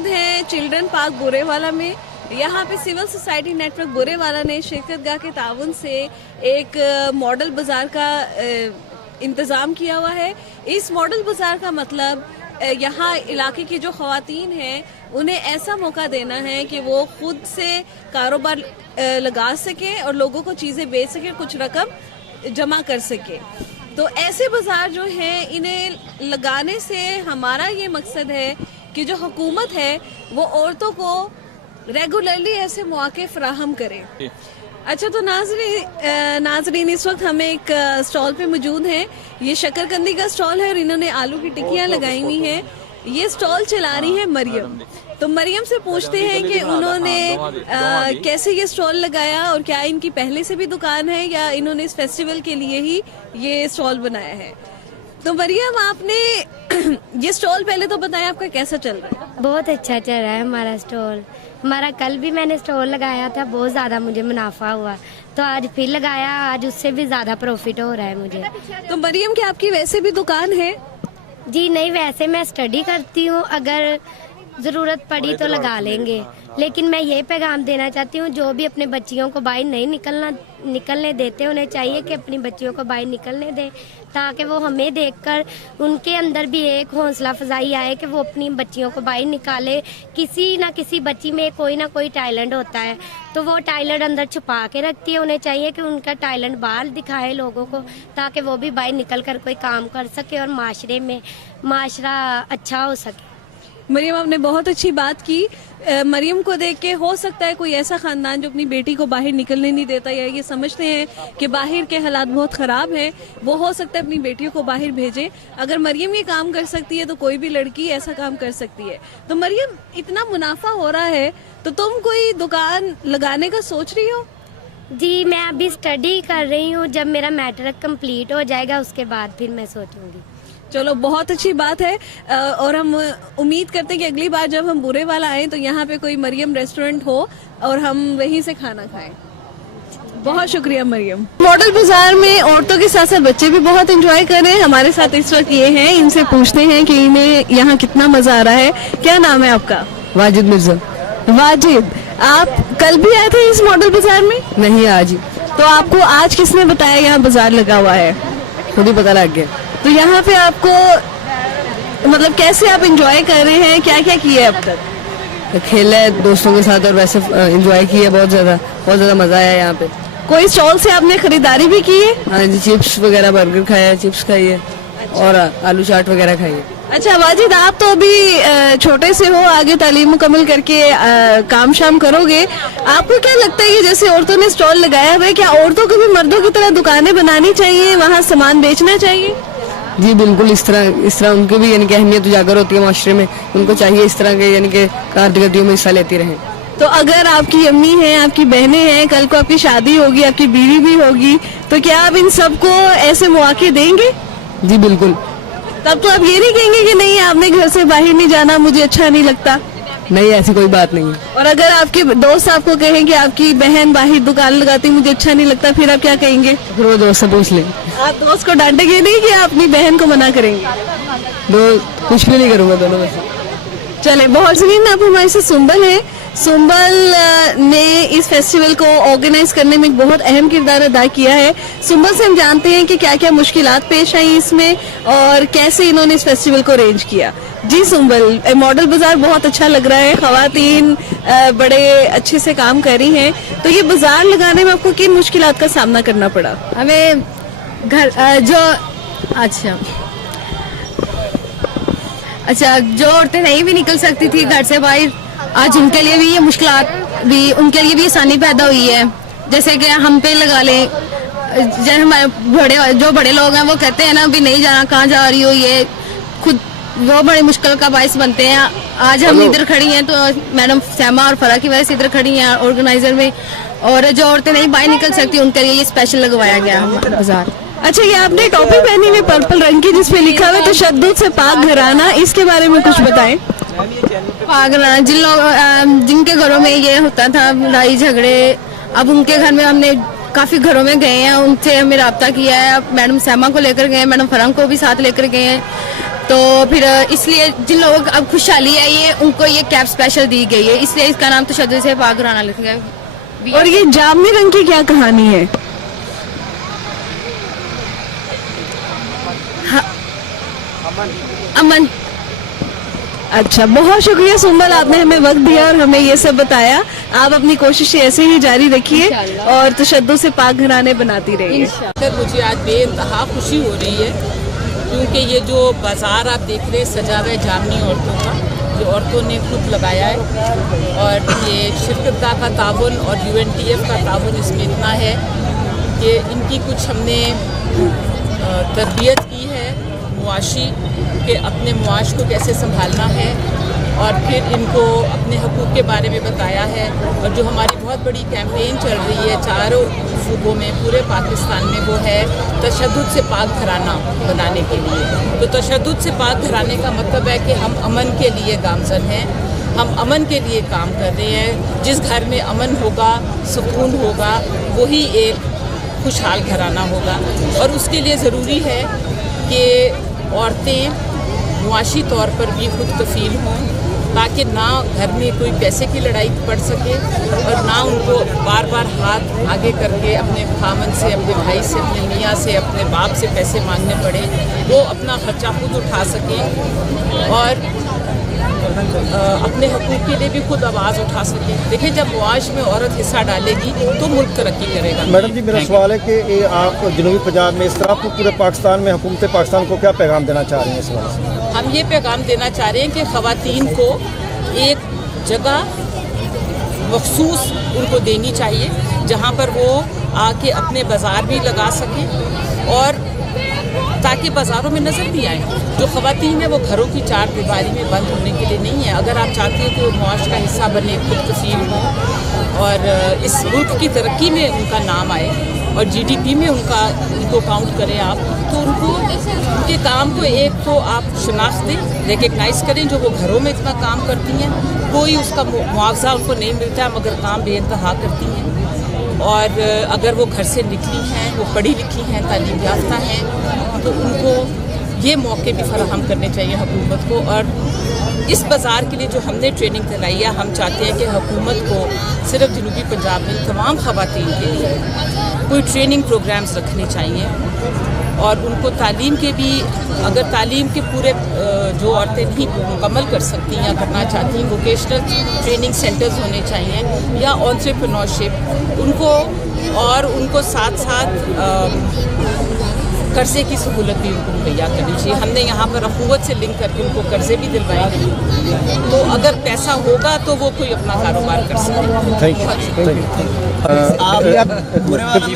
मौजूद हैं children park Burewala में। यहाँ पे सिविल सोसाइटी नेटवर्क बुरेवाला ने शिरकतगाह के ताउन से एक मॉडल बाजार का इंतज़ाम किया हुआ है। इस मॉडल बाजार का मतलब यहाँ इलाके की जो ख़वातीन हैं उन्हें ऐसा मौका देना है कि वो खुद से कारोबार लगा सकें और लोगों को चीज़ें बेच सकें, कुछ रकम जमा कर सकें। तो ऐसे बाजार जो हैं इन्हें लगाने से हमारा ये मकसद है कि जो हुकूमत है वो औरतों को रेगुलरली ऐसे मौके फराहम करे। अच्छा, तो नाजरीन इस वक्त हम एक स्टॉल पे मौजूद हैं। ये शकरकंदी का स्टॉल है और इन्होंने आलू की टिक्कियाँ लगाई हुई हैं। ये स्टॉल चला रही है मरियम। तो मरियम से पूछते हैं कि उन्होंने कैसे ये स्टॉल लगाया और क्या इनकी पहले से भी दुकान है या इन्होंने इस फेस्टिवल के लिए ही ये स्टॉल बनाया है। तो मरियम, आपने ये स्टॉल पहले तो बताया आपका कैसा चल रहा है? बहुत अच्छा चल रहा है हमारा स्टॉल। हमारा कल भी मैंने स्टॉल लगाया था, बहुत ज़्यादा मुझे मुनाफा हुआ, तो आज फिर लगाया, आज उससे भी ज़्यादा प्रॉफिट हो रहा है मुझे। तो मरियम, क्या आपकी वैसे भी दुकान है? जी नहीं, वैसे मैं स्टडी करती हूँ, अगर ज़रूरत पड़ी तो लगा लेंगे, लेकिन मैं ये पैगाम देना चाहती हूँ जो भी अपने बच्चियों को बाहर नहीं निकलने देते, उन्हें चाहिए कि अपनी बच्चियों को बाहर निकलने दें, ताकि वो हमें देखकर उनके अंदर भी एक हौसला अफजाई आए कि वो अपनी बच्चियों को बाहर निकाले। किसी ना किसी बच्ची में कोई ना कोई टैलेंट होता है, तो वो टैलेंट अंदर छुपा के रखती है। उन्हें चाहिए कि उनका टैलेंट बाहर दिखाए लोगों को, ताकि वो भी बाहर निकल कर कोई काम कर सके और माशरा अच्छा हो सके। मरियम, आपने बहुत अच्छी बात की। मरियम को देख के हो सकता है कोई ऐसा खानदान जो अपनी बेटी को बाहर निकलने नहीं देता या ये समझते हैं कि बाहर के हालात बहुत ख़राब हैं, वो हो सकता है अपनी बेटियों को बाहर भेजे। अगर मरियम ये काम कर सकती है तो कोई भी लड़की ऐसा काम कर सकती है। तो मरियम, इतना मुनाफा हो रहा है तो तुम कोई दुकान लगाने का सोच रही हो? जी, मैं अभी स्टडी कर रही हूँ, जब मेरा मैट्रिक कंप्लीट हो जाएगा उसके बाद फिर मैं सोचूंगी। चलो, बहुत अच्छी बात है और हम उम्मीद करते हैं कि अगली बार जब हम बुरेवाला आए तो यहाँ पे कोई मरियम रेस्टोरेंट हो और हम वहीं से खाना खाएं। बहुत शुक्रिया मरियम। मॉडल बाजार में औरतों के साथ साथ बच्चे भी बहुत एंजॉय कर रहे हैं। हमारे साथ इस वक्त ये हैं, इनसे पूछते हैं कि इन्हें यहाँ कितना मजा आ रहा है। क्या नाम है आपका? वाजिद मिर्जा। वाजिद, आप कल भी आए थे इस मॉडल बाजार में? नहीं, आज। तो आपको आज किसने बताया यहाँ बाजार लगा हुआ है? खुद ही पता लग गया। तो यहाँ पे आपको मतलब कैसे आप एंजॉय कर रहे हैं, क्या क्या किया है अब तक? खेला है दोस्तों के साथ और वैसे एंजॉय किया, बहुत ज्यादा मजा आया यहाँ पे। कोई स्टॉल से आपने खरीदारी भी की है? हाँ जी, चिप्स वगैरह, बर्गर खाया, चिप्स खाई है और आलू चाट वगैरह खाई है। अच्छा वाजिद, आप तो अभी छोटे से हो, आगे तालीम मुकम्मल करके काम शाम करोगे। आपको क्या लगता है कि जैसे औरतों ने स्टॉल लगाया हुआ है, क्या औरतों को भी मर्दों की तरह दुकानें बनानी चाहिए, वहाँ सामान बेचना चाहिए? जी बिल्कुल, इस तरह उनकी भी यानी कि अहमियत उजागर होती है माशरे में। उनको चाहिए इस तरह के यानी कि कारकर्दगियों में हिस्सा लेती रहें। तो अगर आपकी अम्मी हैं, आपकी बहनें हैं, कल को आपकी शादी होगी, आपकी बीवी भी होगी, तो क्या आप इन सबको ऐसे मौके देंगे? जी बिल्कुल। तब तो आप ये नहीं कहेंगे कि नहीं आपने घर से बाहर नहीं जाना, मुझे अच्छा नहीं लगता? नहीं, ऐसी कोई बात नहीं है। और अगर आपके दोस्त आपको कहें कि आपकी बहन बाहर दुकान लगाती मुझे अच्छा नहीं लगता, फिर आप क्या कहेंगे? फिर वो दोस्त से पूछ लें। आप दोस्त को डांटेंगे नहीं कि आप अपनी बहन को मना करेंगे? कुछ भी नहीं करूँगा, दोनों में से। चले, बहुत जमीन आप हमारे से सुंबल है। सुंबल ने इस फेस्टिवल को ऑर्गेनाइज करने में बहुत अहम किरदार अदा किया है। सुंबल से हम जानते हैं कि क्या क्या मुश्किलात पेश आई इसमें और कैसे इन्होंने इस फेस्टिवल को अरेंज किया। जी सुंबल, मॉडल बाजार बहुत अच्छा लग रहा है, खवातीन बड़े अच्छे से काम कर रही हैं, तो ये बाजार लगाने में आपको किन मुश्किलात का सामना करना पड़ा? हमें जो औरतें नहीं भी निकल सकती थी घर से बाहर, आज उनके लिए भी ये मुश्किलात भी, उनके लिए भी आसानी पैदा हुई है। जैसे कि हम पे लगा लें, जैसे हमारे जो बड़े लोग हैं वो कहते हैं ना भी नहीं जाना, कहाँ जा रही हो, ये खुद वो बड़ी मुश्किल का बायस बनते हैं। आज हम इधर खड़ी हैं तो मैडम सैमा और फरा की वजह से इधर खड़ी हैं ऑर्गेनाइजर में, और जो औरतें नहीं बाहर निकल सकती उनके लिए ये स्पेशल लगवाया गया बाजार। अच्छा, ये आपने टोपी पहनी हुई पर्पल रंग की जिसपे लिखा हुआ है तशद्दुद से पाक घराना, इसके बारे में कुछ बताएं। पाक घराना जिनके घरों में ये होता था लड़ाई झगड़े, अब उनके घर में हमने काफी घरों में गए हैं, उनसे हमें राब्ता किया है। मैडम सैमा को लेकर गए, मैडम फरंग को भी साथ लेकर गए हैं। तो फिर इसलिए जिन लोगों को अब खुशहाली है ये उनको ये कैप स्पेशल दी गई है, इसलिए इसका नाम तशद्दुद से पाक घराना लिखा गया है। और ये जामनी रंग की क्या कहानी है? अमन। अच्छा, बहुत शुक्रिया सुंबल, आपने हमें वक्त दिया और हमें ये सब बताया। आप अपनी कोशिशें ऐसे ही जारी रखिए और तशद्दुद से पाक घराने बनाती रहिए। सर मुझे आज बेइंतहा खुशी हो रही है क्योंकि ये जो बाज़ार आप देख रहे हैं सजा हुआ है जामनी औरतों का, जो औरतों ने खुद लगाया है, और ये शिरकतगाह का ताउन और UNTF का ताउन इसमें इतना है कि इनकी कुछ हमने तरबियत की है मुआशी के, अपने मुआश को कैसे संभालना है, और फिर इनको अपने हकूक़ के बारे में बताया है। और जो हमारी बहुत बड़ी कैंपेन चल रही है चारों सूबों में, पूरे पाकिस्तान में, वो है तशद्दुद से पाक घराना बनाने के लिए। तो तशद्दुद से पाक घराने का मतलब है कि हम अमन के लिए गामज़न हैं, हम अमन के लिए काम कर रहे हैं। जिस घर में अमन होगा, सुकून होगा, वही एक खुशहाल घराना होगा। और उसके लिए ज़रूरी है कि औरतें मुआशी तौर पर भी खुद कफ़ील हों, ताकि ना घर में कोई पैसे की लड़ाई पड़ सके और ना उनको बार बार हाथ आगे करके अपने खामन से, अपने भाई से, अपने मियाँ से, अपने बाप से पैसे मांगने पड़े। वो अपना खर्चा खुद उठा सकें और अपने हकूक़ के लिए भी खुद आवाज़ उठा सके। देखिए, जब मुआश में औरत हिस्सा डालेगी तो मुल्क तरक्की करेगा। मैडम जी, मेरा सवाल है कि ये आप जनूबी पंजाब में इस तरह आपको पूरे पाकिस्तान में हुकूमत पाकिस्तान को क्या पैगाम देना चाह रही हैं इस वजह से? हम ये पैगाम देना चाह रहे हैं कि ख़वातीन को एक जगह मखसूस उनको देनी चाहिए जहाँ पर वो आके अपने बाज़ार भी लगा सकें और ताकि बाज़ारों में नज़र भी आए। जो ख़वातीन है वो घरों की चार दीवारी में बंद होने के लिए नहीं है। अगर आप चाहते हैं कि वो मुआश का हिस्सा बने, खुद कफ़ील हों और इस मुल्क की तरक्की में उनका नाम आए और GDP में उनको काउंट करें आप, तो उनके काम को एक तो आप शनाख्त दें, रिकगनाइज़ करें जो वो घरों में इतना काम करती हैं, कोई उसका मुआवजा उनको नहीं मिलता है मगर काम बेइंतहा करती हैं। और अगर वो घर से निकली हैं, वो पढ़ी लिखी हैं, तालीम याफ्ता हैं, तो उनको ये मौके भी फराहम करने चाहिए हुकूमत को। और इस बाज़ार के लिए जो हमने ट्रेनिंग दिलाई है, हम चाहते हैं कि हुकूमत को सिर्फ जनूबी पंजाब में तमाम ख़वातीन के लिए कोई ट्रेनिंग प्रोग्राम्स रखने चाहिए और उनको तालीम के भी, अगर तालीम के पूरे जो औरतें नहीं मुकम्मल कर सकती या करना चाहती हैं, वोकेशनल ट्रेनिंग सेंटर्स होने चाहिए या एंटरप्रेन्योरशिप उनको, और उनको साथ साथ कर्ज़े की सहूलत भी उनको मुहैया करनी चाहिए। हमने यहाँ पर अखुवत से लिंक करके उनको कर्ज़े भी दिलवाएंगे, तो अगर पैसा होगा तो वो कोई अपना कारोबार कर सकते।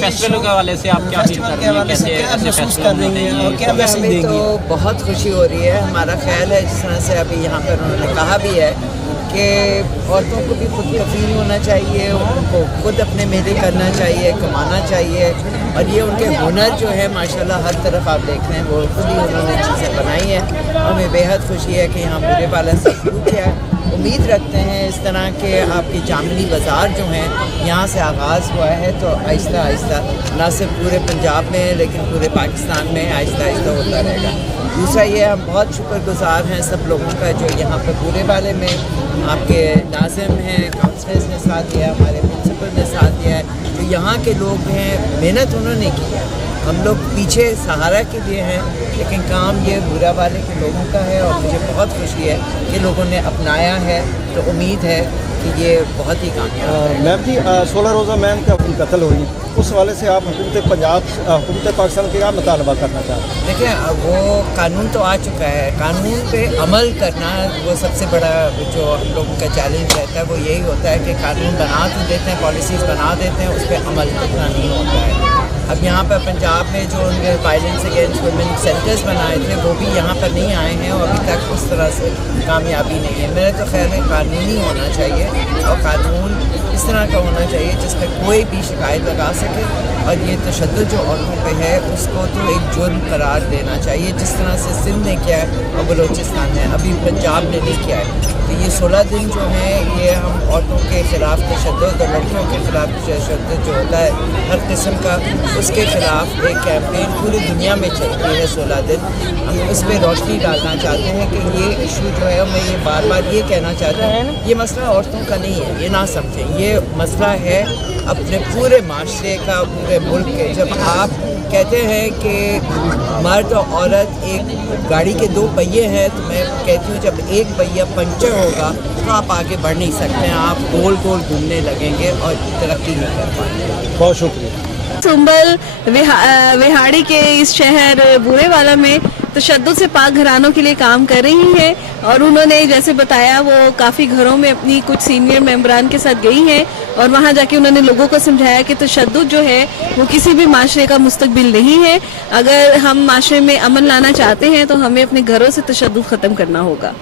फेस्टिवल के हवाले से आप क्या फील कर रही हैं, कैसे महसूस कर रही हैं और क्या मैसेज देंगी? तो बहुत खुशी हो रही है। हमारा ख्याल है, जिस तरह से अभी यहाँ पर उन्होंने कहा भी है कि औरतों को भी खुद कफ़ील होना चाहिए, उनको खुद अपने मेहनत करना चाहिए, कमाना चाहिए, और ये उनके हुनर जो है माशाल्लाह हर तरफ आप देख रहे हैं, वो खुद ही उन्होंने चीज़ें बनाई हैं। हमें बेहद खुशी है कि यहाँ पूरे बाला से शुरू किया है। उम्मीद रखते हैं इस तरह के आपकी जामनी बाज़ार जो हैं यहाँ से आगाज़ हुआ है, तो आहिस्ता आहिस्ता ना सिर्फ पूरे पंजाब में लेकिन पूरे पाकिस्तान में आहिस्ता आहिस्ता होता रहेगा। दूसरा ये, हम बहुत शुक्रगुजार हैं सब लोगों का जो यहाँ पर पूरे वाले में आपके नाज़िम हैं, काउंसलर्स ने साथ दिया, हमारे प्रिंसिपल ने साथ दिया है, जो यहाँ के लोग हैं, मेहनत उन्होंने की है। हम लोग पीछे सहारा के लिए हैं, लेकिन काम ये बुरा वाले के लोगों का है और मुझे बहुत खुशी है कि लोगों ने अपनाया है। तो उम्मीद है कि ये बहुत ही कामयाब है। मैम जी, 16 रोज़ा मैम का कत्ल हुई, उस वाले से आप हुकूमत पंजाब, हुकूमत पाकिस्तान के क्या मुतालबा करना चाहते हैं? देखिए, वो कानून तो आ चुका है, कानून पे अमल करना वो सबसे बड़ा जो हम लोगों का चैलेंज रहता है, वो यही होता है कि कानून बना तो देते हैं, पॉलिसीज़ बना देते हैं, उस पर अमल करना नहीं होता है। अब यहाँ पर पंजाब में जो उनके वायलेंस अगेंस्ट वुमेन सेंटर्स बनाए थे, वो भी यहाँ पर नहीं आए हैं और अभी तक उस तरह से कामयाबी नहीं है। मेरा तो ख्याल है कानूनी होना चाहिए और कानून इस तरह का होना चाहिए जिस पर कोई भी शिकायत लगा सके, और ये तशद्दुद जो औरतों पे है उसको तो एक जुर्म करार देना चाहिए, जिस तरह से सिंध ने किया है और बलूचिस्तान ने, अभी पंजाब ने नहीं किया है। तो ये 16 दिन जो है ये हम औरतों के खिलाफ तशद्दुद और लड़कियों के खिलाफ तशद्दुद जो होता है हर किस्म का, उसके खिलाफ एक कैंपेन पूरी दुनिया में चलती है 16 दिन। हम उस पर रोशनी डालना चाहते हैं कि ये इशू जो है, मैं ये बार बार ये कहना चाहता हूँ, ये मसला औरतों का नहीं है, ये ना समझें, ये मसला है अपने पूरे माशरे का, पूरे मुल्क के। जब आप कहते हैं कि मर्द और औरत एक गाड़ी के 2 पहिए हैं, तो मैं कहती हूँ जब एक पहिया पंचर होगा तो आप आगे बढ़ नहीं सकते हैं, आप गोल गोल घूमने लगेंगे और तरक्की नहीं कर पाएंगे। बहुत शुक्रिया। सुंबल विहाड़ी के इस शहर बुरेवाला में तशद्दुद से पाक घरानों के लिए काम कर रही हैं और उन्होंने जैसे बताया वो काफ़ी घरों में अपनी कुछ सीनियर मेंबरान के साथ गई हैं और वहां जाके उन्होंने लोगों को समझाया कि तशद्दुद जो है वो किसी भी माशरे का मुस्तकबिल नहीं है। अगर हम माशरे में अमन लाना चाहते हैं तो हमें अपने घरों से तशद्दुद ख़त्म करना होगा।